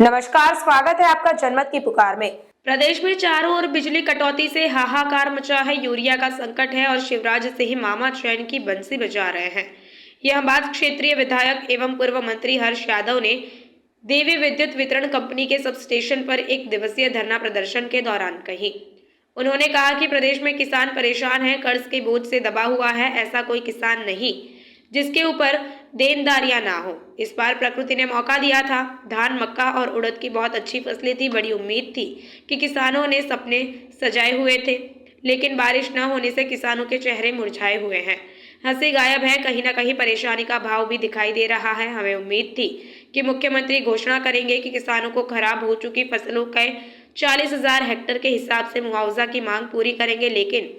नमस्कार, स्वागत है आपका जनमत की पुकार में। प्रदेश में चारों ओर बिजली कटौती से हाहाकार मचा है। यूरिया का संकट है और शिवराज सिंह मामा चैन की बंसी बजा रहे हैं। यह बात क्षेत्रीय विधायक एवं पूर्व मंत्री हर्ष यादव ने देवी विद्युत वितरण कंपनी के सब स्टेशन पर एक दिवसीय धरना प्रदर्शन के दौरान कही। उन्होंने कहा कि प्रदेश में किसान परेशान है, कर्ज के बोझ से दबा हुआ है। ऐसा कोई किसान नहीं जिसके ऊपर देनदारियां ना हो। इस बार प्रकृति ने मौका दिया था। धान, मक्का और उड़द की बहुत अच्छी फसलें थी। बड़ी उम्मीद थी कि किसानों ने सपने सजाए हुए थे, लेकिन बारिश न होने से किसानों के चेहरे मुरझाए हुए हैं, हंसी गायब है। कहीं ना कहीं परेशानी का भाव भी दिखाई दे रहा है। हमें उम्मीद थी कि मुख्यमंत्री घोषणा करेंगे कि किसानों को खराब हो चुकी फसलों के 40,000 हेक्टेयर के हिसाब से मुआवजा की मांग पूरी करेंगे, लेकिन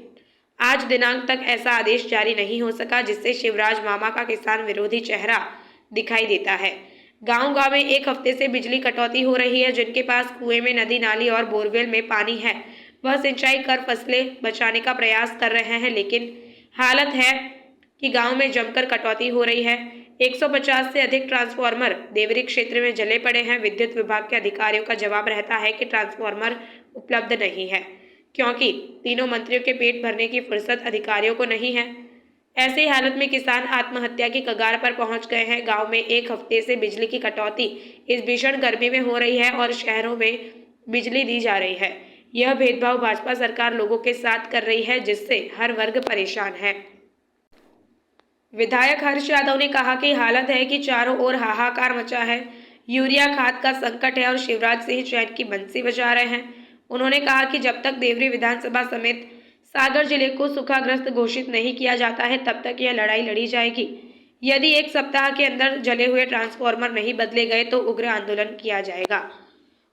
आज दिनांक तक ऐसा आदेश जारी नहीं हो सका, जिससे शिवराज मामा का किसान विरोधी चेहरा दिखाई देता है। गांव-गांव में एक हफ्ते से बिजली कटौती हो रही है। जिनके पास कुएं में, नदी नाली और बोरवेल में पानी है, वह सिंचाई कर फसलें बचाने का प्रयास कर रहे हैं, लेकिन हालत है कि गांव में जमकर कटौती हो रही है। 150 से अधिक ट्रांसफार्मर देवरी क्षेत्र में जले पड़े हैं। विद्युत विभाग के अधिकारियों का जवाब रहता है कि ट्रांसफार्मर उपलब्ध नहीं है, क्योंकि तीनों मंत्रियों के पेट भरने की फुर्सत अधिकारियों को नहीं है। ऐसी हालत में किसान आत्महत्या की कगार पर पहुंच गए हैं। गांव में एक हफ्ते से बिजली की कटौती इस भीषण गर्मी में हो रही है और शहरों में बिजली दी जा रही है। यह भेदभाव भाजपा सरकार लोगों के साथ कर रही है, जिससे हर वर्ग परेशान है। विधायक हर्ष यादव ने कहा कि हालत है कि चारों ओर हाहाकार मचा है। यूरिया खाद का संकट है और शिवराज सिंह चैन की बंसी बजा रहे हैं। उन्होंने कहा कि जब तक देवरी विधानसभा समेत सागर जिले को सूखाग्रस्त घोषित नहीं किया जाता है, तब तक यह लड़ाई लड़ी जाएगी। यदि एक सप्ताह के अंदर जले हुए ट्रांसफार्मर नहीं बदले गए तो उग्र आंदोलन किया जाएगा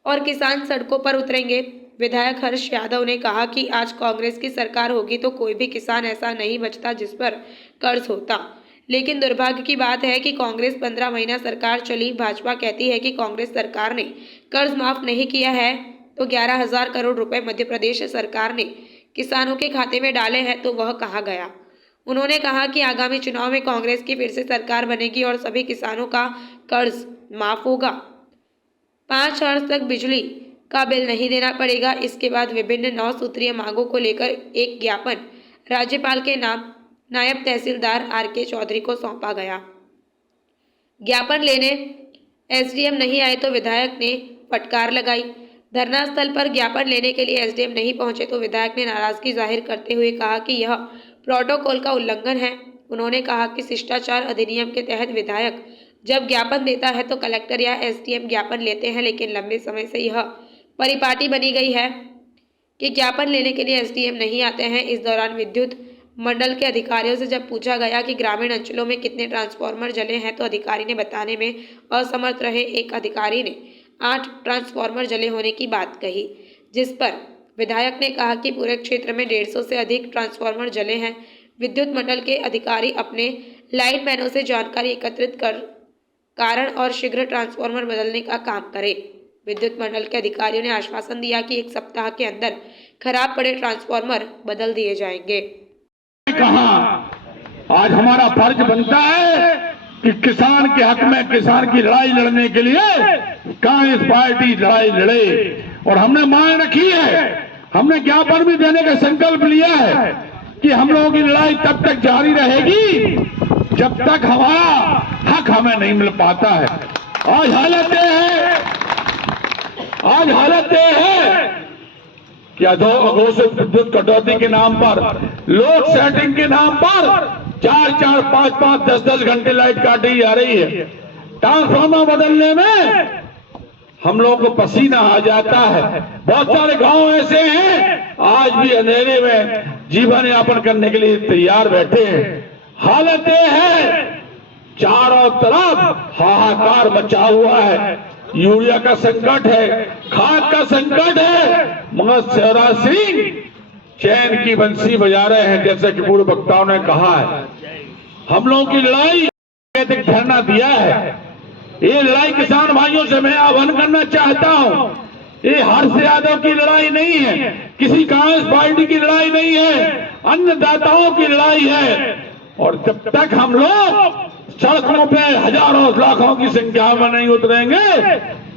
और किसान सड़कों पर उतरेंगे। विधायक हर्ष यादव ने कहा कि आज कांग्रेस की सरकार होगी तो कोई भी किसान ऐसा नहीं बचता जिस पर कर्ज होता, लेकिन दुर्भाग्य की बात है कि कांग्रेस 15 महीना सरकार चली। भाजपा कहती है कि कांग्रेस सरकार ने कर्ज माफ नहीं किया है, तो 11,000 करोड़ रुपए मध्य प्रदेश सरकार ने किसानों के खाते में डाले हैं, तो वह कहाँ गया। उन्होंने कहा कि आगामी चुनाव में कांग्रेस की फिर से सरकार बनेगी और सभी किसानों का कर्ज माफ होगा। 5 वर्ष तक बिजली का बिल नहीं देना पड़ेगा। इसके बाद विभिन्न 9 सूत्रीय मांगों को लेकर एक ज्ञापन राज्यपाल के नाम नायब तहसीलदार RK चौधरी को सौंपा गया। ज्ञापन लेने SDM नहीं आए तो विधायक ने फटकार लगाई। धरना स्थल पर ज्ञापन लेने के लिए SDM नहीं पहुंचे तो विधायक ने नाराजगी जाहिर करते हुए कहा कि यह प्रोटोकॉल का उल्लंघन है। उन्होंने कहा कि शिष्टाचार अधिनियम के तहत विधायक जब ज्ञापन देता है तो कलेक्टर या SDM ज्ञापन लेते हैं, लेकिन लंबे समय से यह परिपाटी बनी गई है कि ज्ञापन लेने के लिए SDM नहीं आते हैं। इस दौरान विद्युत मंडल के अधिकारियों से जब पूछा गया कि ग्रामीण अंचलों में कितने ट्रांसफार्मर जले हैं, तो अधिकारी ने बताने में असमर्थ रहे। एक अधिकारी ने 8 ट्रांसफार्मर जले होने की बात कही, जिस पर विधायक ने कहा कि पूरे क्षेत्र में 150 से अधिक ट्रांसफार्मर जले हैं। विद्युत मंडल के अधिकारी अपने लाइनमैनों से जानकारी एकत्रित कर कारण और शीघ्र ट्रांसफार्मर बदलने का काम करें। विद्युत मंडल के अधिकारियों ने आश्वासन दिया कि 1 सप्ताह के अंदर खराब पड़े ट्रांसफार्मर बदल दिए जाएंगे। कहा आज हमारा फर्ज बनता है कि किसान के हक में, किसान की लड़ाई लड़ने के लिए कांग्रेस पार्टी लड़ाई लड़े, और हमने मांग रखी है, हमने ज्ञापन भी देने का संकल्प लिया है कि हम लोगों की लड़ाई तब तक जारी रहेगी जब तक हमारा हक हमें नहीं मिल पाता है। आज हालत यह है कि अघोषित विद्युत कटौती के नाम पर, लोड सेटिंग के नाम पर 4-4, 5-5, 10-10 घंटे लाइट काटी जा रही है। ट्रांसफार्मर बदलने में हम लोगों को पसीना आ जाता है। बहुत सारे गांव ऐसे हैं आज भी अंधेरे में जीवन यापन करने के लिए तैयार बैठे हैं। हालत यह है चारों तरफ हाहाकार मचा हुआ है। यूरिया का संकट है, खाद का संकट है, मगर शिवराज सिंह चैन की बंसी बजा रहे हैं, जैसे कि पूर्व वक्ताओं ने कहा है। हम लोगों की लड़ाई धरना दिया है। ये लड़ाई किसान भाइयों से मैं आह्वान करना चाहता हूं। ये हर्ष यादव की लड़ाई नहीं है, किसी कांग्रेस पार्टी की लड़ाई नहीं है, अन्नदाताओं की लड़ाई है। और जब तक हम लोग सड़कों पे हजारों लाखों की संख्या में नहीं उतरेंगे,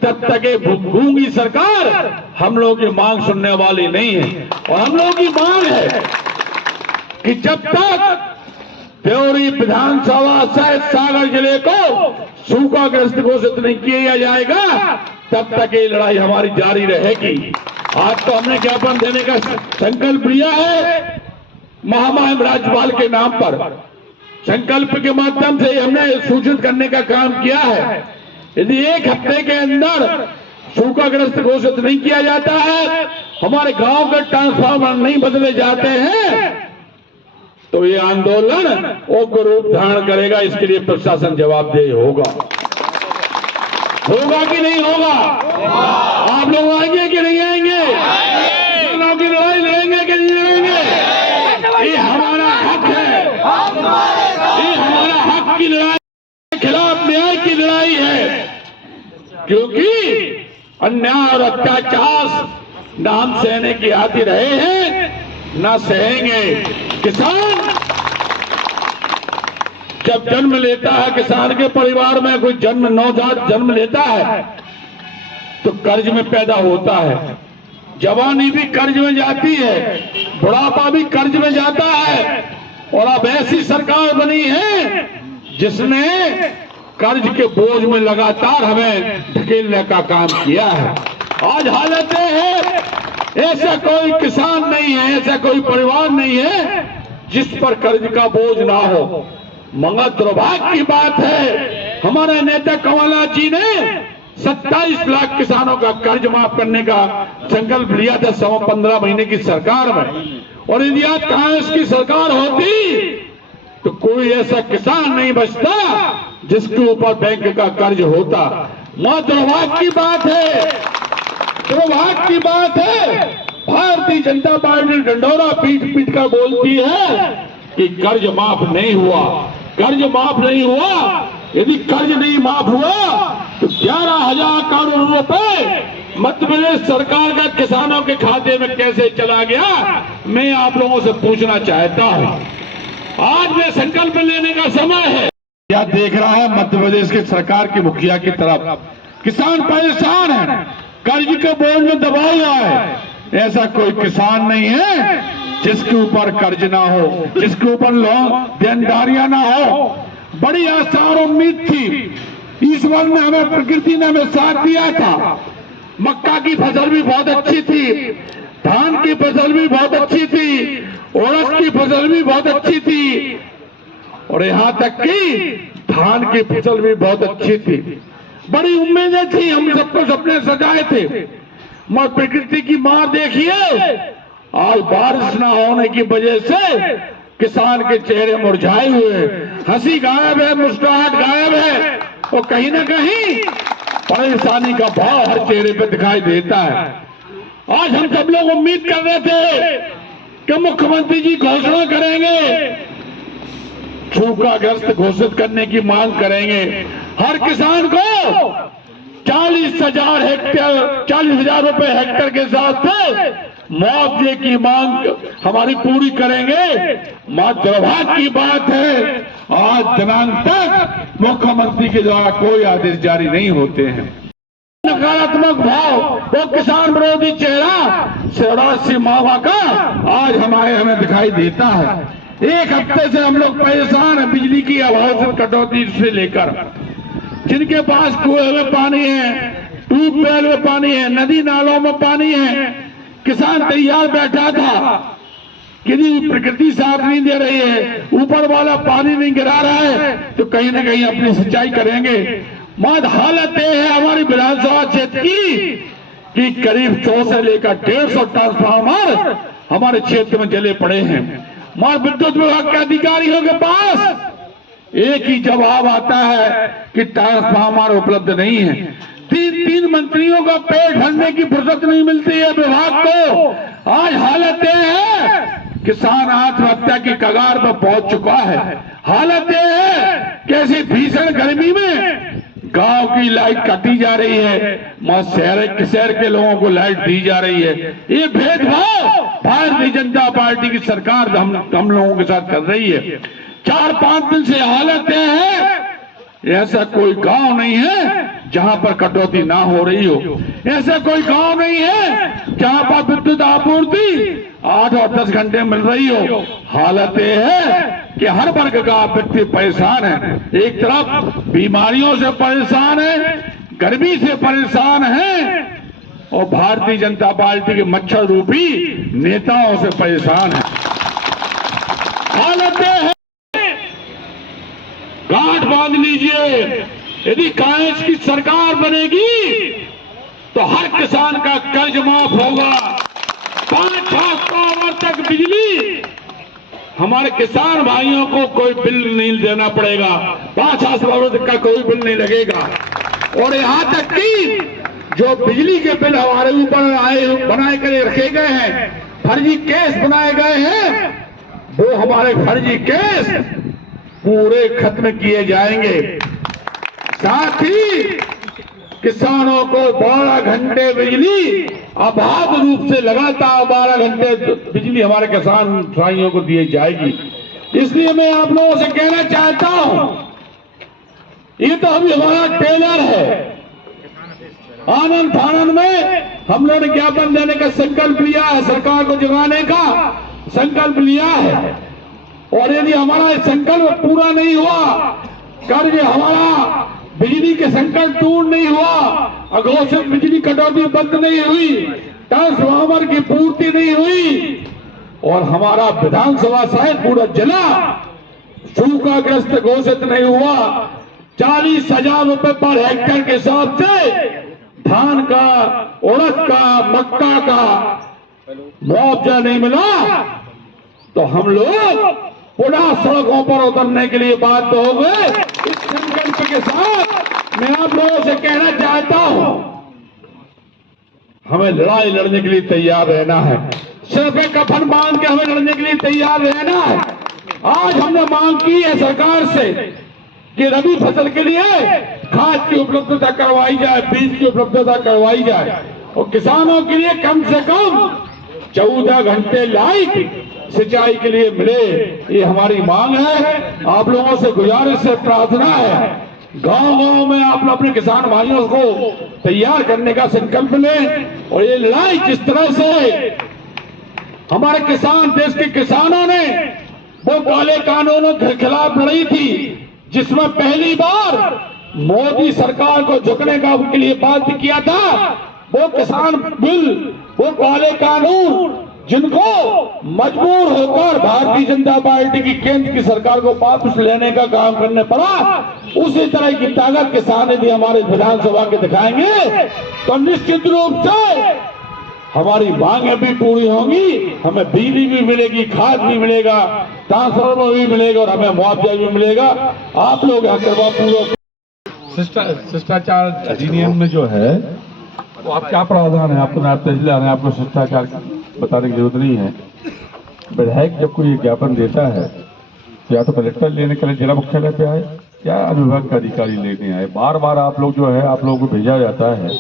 तब तक ये गूंगी सरकार हम लोगों की मांग सुनने वाली नहीं है। और हम लोगों की मांग है कि जब तक देवरी विधानसभा सहित सागर जिले को सूखाग्रस्त घोषित नहीं किया जाएगा, तब तक ये लड़ाई हमारी जारी रहेगी। आज तो हमने ज्ञापन देने का संकल्प लिया है महामहिम राज्यपाल के नाम पर। संकल्प के माध्यम से हमने सूचित करने का काम किया है। यदि एक हफ्ते के अंदर सूखाग्रस्त घोषित नहीं किया जाता है, हमारे गांव के ट्रांसफार्मर नहीं बदले जाते हैं, तो ये आंदोलन उग्र रूप धारण करेगा। इसके लिए प्रशासन जवाबदेह होगा। होगा कि नहीं होगा? आप लोग आएंगे कि नहीं आएंगे? किसानों की लड़ाई लड़ेंगे कि नहीं लड़ेंगे? ये हमारा हक है, ये हमारा हक की लड़ाई के खिलाफ न्याय की लड़ाई है। क्योंकि अन्याय और अत्याचार न हम सहने की आती रहे हैं, न सहेंगे। किसान जब जन्म लेता है, किसान के परिवार में कोई नवजात जन्म लेता है तो कर्ज में पैदा होता है। जवानी भी कर्ज में जाती है, बुढ़ापा भी कर्ज में जाता है। और अब ऐसी सरकार बनी है जिसने कर्ज के बोझ में लगातार हमें धकेलने का काम किया है। आज हालतें हैं, ऐसा कोई किसान नहीं है, ऐसा कोई परिवार नहीं है जिस पर कर्ज का बोझ ना हो। मगर दुर्भाग्य की बात है, हमारे नेता कमलनाथ जी ने 27 लाख किसानों का कर्ज माफ करने का संकल्प लिया था 15 महीने की सरकार में। और यदि आज कांग्रेस की सरकार होती तो कोई ऐसा किसान नहीं बचता जिसके ऊपर बैंक का कर्ज होता। वह दुर्भाग्य की बात है, दुर्भाग्य की बात है। भारतीय जनता पार्टी डंडोरा पीट पीट कर बोलती है कि कर्ज माफ नहीं हुआ, कर्ज माफ नहीं हुआ। यदि कर्ज नहीं माफ हुआ तो 11,000 करोड़ रुपए मध्य प्रदेश सरकार का किसानों के खाते में कैसे चला गया, मैं आप लोगों से पूछना चाहता हूं। आज में संकल्प लेने का समय है। क्या देख रहा है मध्य प्रदेश की सरकार की मुखिया की तरफ, किसान परेशान है, कर्ज के बोझ में दबा हुआ है। ऐसा कोई किसान नहीं है जिसके ऊपर कर्ज ना हो, जिसके ऊपर लोन देनदारियां ना हो। बड़ी आशा और उम्मीद थी। इस वर्ष में हमें प्रकृति ने हमें साथ दिया था। मक्का की फसल भी बहुत अच्छी थी, धान की फसल भी बहुत अच्छी थी, उड़द की फसल भी बहुत अच्छी थी, और यहाँ तक कि धान की फसल भी बहुत अच्छी थी। बड़ी उम्मीदें थी, हम सबको सपने सजाए थे। मगर प्रकृति की मार देखिए, आज बारिश न होने की वजह से किसान के चेहरे मुरझाए हुए, हंसी गायब है, मुस्कुराहट गायब है, और कहीं न कहीं परेशानी का भाव हर चेहरे पे दिखाई देता है। आज हम सब लोग उम्मीद कर रहे थे कि मुख्यमंत्री जी घोषणा करेंगे, सूखाग्रस्त घोषित करने की मांग करेंगे, हर किसान को 40,000 रुपए हेक्टेयर के साथ मुआवजे की मांग हमारी पूरी करेंगे। मात्र दुर्भाग्य की बात है, आज दिनांक तक मुख्यमंत्री के द्वारा कोई आदेश जारी नहीं होते हैं। नकारात्मक भाव, वो किसान विरोधी चेहरा शिवराज सिंह मावा का आज हमें दिखाई देता है। एक हफ्ते से हम लोग परेशान हैं बिजली की अभाव कटौती से लेकर। जिनके पास कुएं में पानी है, ट्यूबवेल में पानी है, नदी नालों में पानी है, किसान तैयार बैठा था। यदि प्रकृति साथ नहीं दे रही है, ऊपर वाला पानी नहीं गिरा रहा है, तो कहीं ना कहीं अपनी सिंचाई करेंगे। मत हालत यह है हमारी विधानसभा क्षेत्र की कि करीब 100 से लेकर 150 ट्रांसफार्मर हमारे क्षेत्र में जले पड़े हैं। मगर विद्युत विभाग के अधिकारियों के पास एक ही जवाब आता है कि ट्रांसफार्मर उपलब्ध नहीं है। 3 मंत्रियों का पेट भरने की फुर्सत नहीं मिलती है विभाग को। आज हालत यह है, किसान आत्महत्या की कगार पर पहुंच चुका है। हालत यह है, कैसी भीषण गर्मी में गांव की लाइट काटी जा रही है, शहर के लोगों को लाइट दी जा रही है। ये भेदभाव भारतीय जनता पार्टी की सरकार हम लोगों के साथ कर रही है। 4-5 दिन से हालत यह है ऐसा कोई गांव नहीं है जहां पर कटौती ना हो रही हो। ऐसा कोई गांव नहीं है जहां पर विद्युत आपूर्ति 8 और 10 घंटे मिल रही हो। हालत यह है कि हर वर्ग का व्यक्ति परेशान है। एक तरफ बीमारियों से परेशान है, गर्मी से परेशान है, और भारतीय जनता पार्टी के मच्छर रूपी नेताओं से परेशान है। हालत है, गांठ बांध लीजिए। यदि कांग्रेस की सरकार बनेगी तो हर किसान का कर्ज माफ होगा। 5 हॉर्स तक बिजली हमारे किसान भाइयों को कोई बिल नहीं देना पड़ेगा। 5 हॉर्स तक का कोई बिल नहीं लगेगा। और यहां तक कि जो बिजली के बिल हमारे ऊपर बनाए कर रखे गए हैं, फर्जी केस बनाए गए हैं, वो हमारे फर्जी केस पूरे खत्म किए जाएंगे। साथ ही किसानों को 12 घंटे बिजली अबाध रूप से लगातार 12 घंटे बिजली हमारे किसान भाइयों को दी जाएगी। इसलिए मैं आप लोगों से कहना चाहता हूं, ये तो अभी हमारा टेलर है। आनंद फानंद में हम लोगों ने ज्ञापन देने का संकल्प लिया है, सरकार को जगाने का संकल्प लिया है। और यदि हमारा संकल्प पूरा नहीं हुआ, कर्ज हमारा बिजली के संकट दूर नहीं हुआ, अघोषित बिजली कटौती बंद नहीं हुई, ट्रांसफार्मर की पूर्ति नहीं हुई, और हमारा विधानसभा साहिब पूरा जिला सूखाग्रस्त घोषित नहीं हुआ, 40,000 रुपए पर हेक्टेयर के हिसाब से धान का, उड़द का, मक्का का मुआवजा नहीं मिला, तो हम लोग पुनः सड़कों पर उतरने के लिए बाध्य हो गए। इस संकल्प के साथ मैं आप लोगों से कहना चाहता हूं, हमें लड़ाई लड़ने के लिए तैयार रहना है। सिर्फ एक कफन बांध के हमें लड़ने के लिए तैयार रहना है। आज हमने मांग की है सरकार से कि रबी फसल के लिए खाद की उपलब्धता करवाई जाए, बीज की उपलब्धता करवाई जाए, और किसानों के लिए कम से कम 14 घंटे लाइट सिंचाई के लिए मिले। ये हमारी मांग है। आप लोगों से गुजारिश से प्रार्थना है, गांव-गांव में आप लोग अपने किसान भाइयों को तैयार करने का संकल्प लें। और ये लड़ाई जिस तरह से हमारे किसान, देश के किसानों ने वो काले कानूनों के खिलाफ लड़ी थी, जिसमें पहली बार मोदी सरकार को झुकने का उनके लिए बाध्य किया था, वो किसान बिल, वो काले कानून जिनको मजबूर होकर भारतीय जनता पार्टी की केंद्र की सरकार को वापस लेने का काम करने पड़ा, उसी तरह की ताकत किसान यदि हमारे विधानसभा के दिखाएंगे तो निश्चित रूप से हमारी मांगें भी पूरी होंगी, हमें बिजली भी मिलेगी, खाद भी मिलेगा, ट्रांसफार्मर भी मिलेगा, और हमें मुआवजा भी मिलेगा। आप लोग करवा पूरा शिष्टाचार अधिनियम में जो है वो आप क्या प्रावधान है, आपको नायब तहसीलदार है, आपको शिष्टाचार बताने की जरूरत नहीं है। विधायक जब कोई ज्ञापन देता है तो या तो कलेक्टर लेने के लिए जिला मुख्यालय पे आए या अनुविभाग का अधिकारी लेने आए। बार बार आप लोग जो है आप लोगों को भेजा जाता है।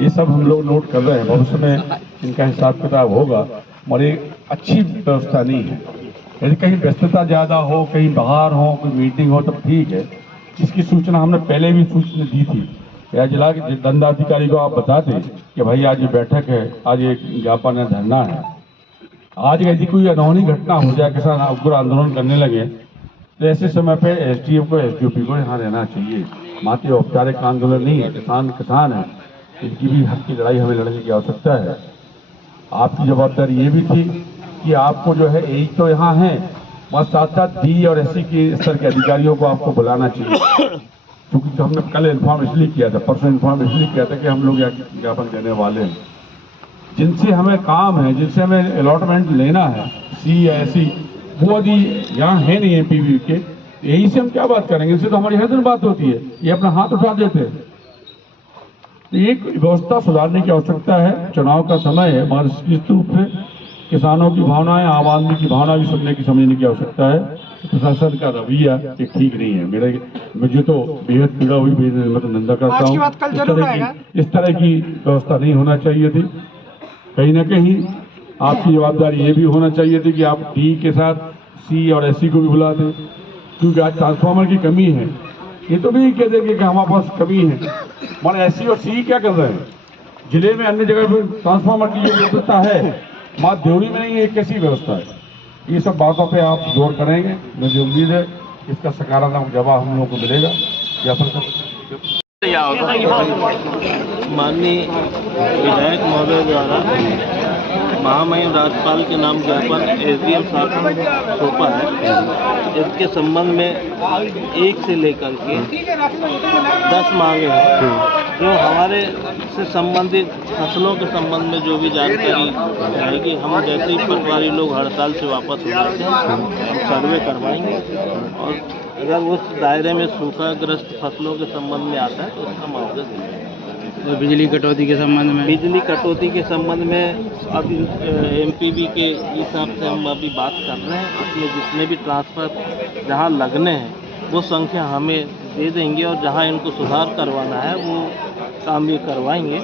ये सब हम लोग नोट कर रहे हैं, भविष्य में इनका हिसाब किताब होगा, और ये अच्छी व्यवस्था नहीं है। यदि कहीं व्यस्तता ज्यादा हो, कहीं बाहर हो, कोई मीटिंग हो तब ठीक है। इसकी सूचना हमने पहले भी सूचना दी थी। या जिला के दंडाधिकारी को आप बता दें कि भाई आज ये बैठक है, आज ये ज्ञापन है, धरना है। आज यदि कोई अनहोनी घटना हो जाए, किसान उग्र आंदोलन करने लगे, तो ऐसे समय पे एसडीएम को, एसडीओपी को यहाँ रहना चाहिए। मात्र औपचारिक आंदोलन नहीं है, किसान किसान है, इनकी भी हक की लड़ाई हमें लड़ने की आवश्यकता है। आपकी जवाबदारी ये भी थी कि आपको जो है एक तो यहाँ है, वहाँ साथ साथ डी और एससी के स्तर के अधिकारियों को आपको बुलाना चाहिए। क्योंकि हमने कल इन्फॉर्म इसलिए किया था, परसों इन्फॉर्म इसलिए किया था कि हम लोग यहाँ ज्ञापन देने वाले हैं, जिनसे हमें काम है, जिनसे हमें अलॉटमेंट लेना है, सी या एससी, वो यदि यहाँ है नहीं एमपीवी के, यही से हम क्या बात करेंगे? इनसे तो हमारी हर दिन बात होती है, ये अपना हाथ उठा देते हैं। एक व्यवस्था सुधारने की आवश्यकता है। चुनाव का समय है, मगर निश्चित रूप से किसानों की भावनाएं, आम आदमी की भावना भी सुनने की, समझने की आवश्यकता है। प्रशासन का रवैया एक ठीक नहीं है। मुझे तो बेहद पीड़ा हुई, मैं तो निंदा करता हूँ। इस तरह की व्यवस्था नहीं होना चाहिए थी। कहीं ना कहीं आपकी जवाबदारी ये भी होना चाहिए थी कि आप डी के साथ सी और एससी को भी बुला दें, क्योंकि आज ट्रांसफार्मर की कमी है। ये तो नहीं कह देंगे कि हमारे पास कमी है। मान SC और CE क्या कर रहे हैं? जिले में अन्य जगह पर ट्रांसफार्मर की जो व्यवस्था है, माँ देवरी में नहीं है, कैसी व्यवस्था है? ये सब बातों पे आप गौर करेंगे। मुझे उम्मीद है इसका सकारात्मक जवाब हम लोगों को मिलेगा। या माननीय विधायक महोदय द्वारा महामहिम राज्यपाल के नाम ज्ञापन SDM साहब को सौंपा है। इसके संबंध में 1 से लेकर के 10 मांगे हैं, जो हमारे से संबंधित फसलों के संबंध में जो भी जानकारी आएगी, हम जैसे ही पटवारी लोग हड़ताल से वापस हो जाते हैं हम सर्वे करवाएंगे, और अगर उस दायरे में सूखाग्रस्त फसलों के संबंध में आता है तो उसका मुआवजा देंगे। और बिजली कटौती के संबंध में? बिजली कटौती के संबंध में अभी MPB के हिसाब से हम अभी बात कर रहे हैं। उसमें जितने भी ट्रांसफ़र जहां लगने हैं वो संख्या हमें दे देंगे, और जहां इनको सुधार करवाना है वो काम भी करवाएंगे।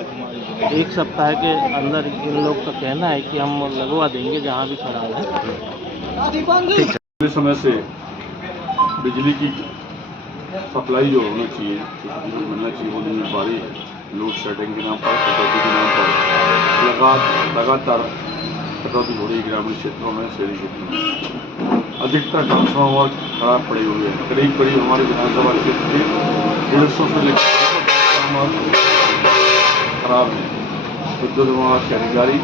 1 सप्ताह के अंदर इन लोग का कहना है कि हम लगवा देंगे जहाँ भी खराब है। समय से बिजली की सप्लाई जो होनी चाहिए, जो मिलना चाहिए, वो नहीं मिल पा रही है। लोड शेडिंग के नाम पर, कटौती के नाम पर लगातार कटौती हो रही है। ग्रामीण क्षेत्रों में, शहरी क्षेत्रों में अधिकतर ट्रांसफार्मर खराब पड़े हुए हैं। करीब हमारे विधानसभा क्षेत्र के 150 से लेकर ट्रांसफार्मर खराब है। विद्युत विभाग के अधिकारी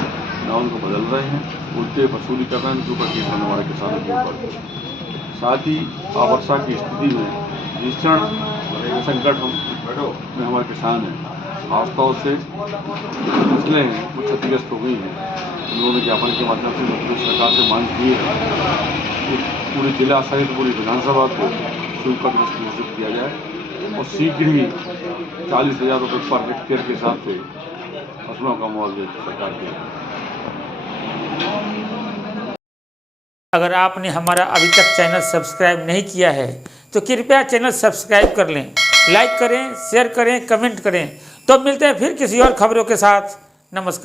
ना उनको बदल रहे हैं, उल्टे वसूली कर रहे हैं उनके ऊपर, केस हमारे किसानों के ऊपर। साथ ही वर्षा की स्थिति में भीषण संकट में हमारे किसान हैं। खासतौर से फसलें हैं वो क्षतिग्रस्त हो गई हैं। हम लोगों ने ज्ञापन के माध्यम से मध्य सरकार से मांग की है कि पूरे जिला सहित पूरी विधानसभा को सूखाग्रस्त घोषित किया जाए, और शीघ्र ही 40,000 रुपये पर हेक्टेयर के हिसाब से फसलों का मुआवजा सरकार की। अगर आपने हमारा अभी तक चैनल सब्सक्राइब नहीं किया है तो कृपया चैनल सब्सक्राइब कर लें, लाइक करें, शेयर करें, कमेंट करें। तो मिलते हैं फिर किसी और खबरों के साथ। नमस्कार।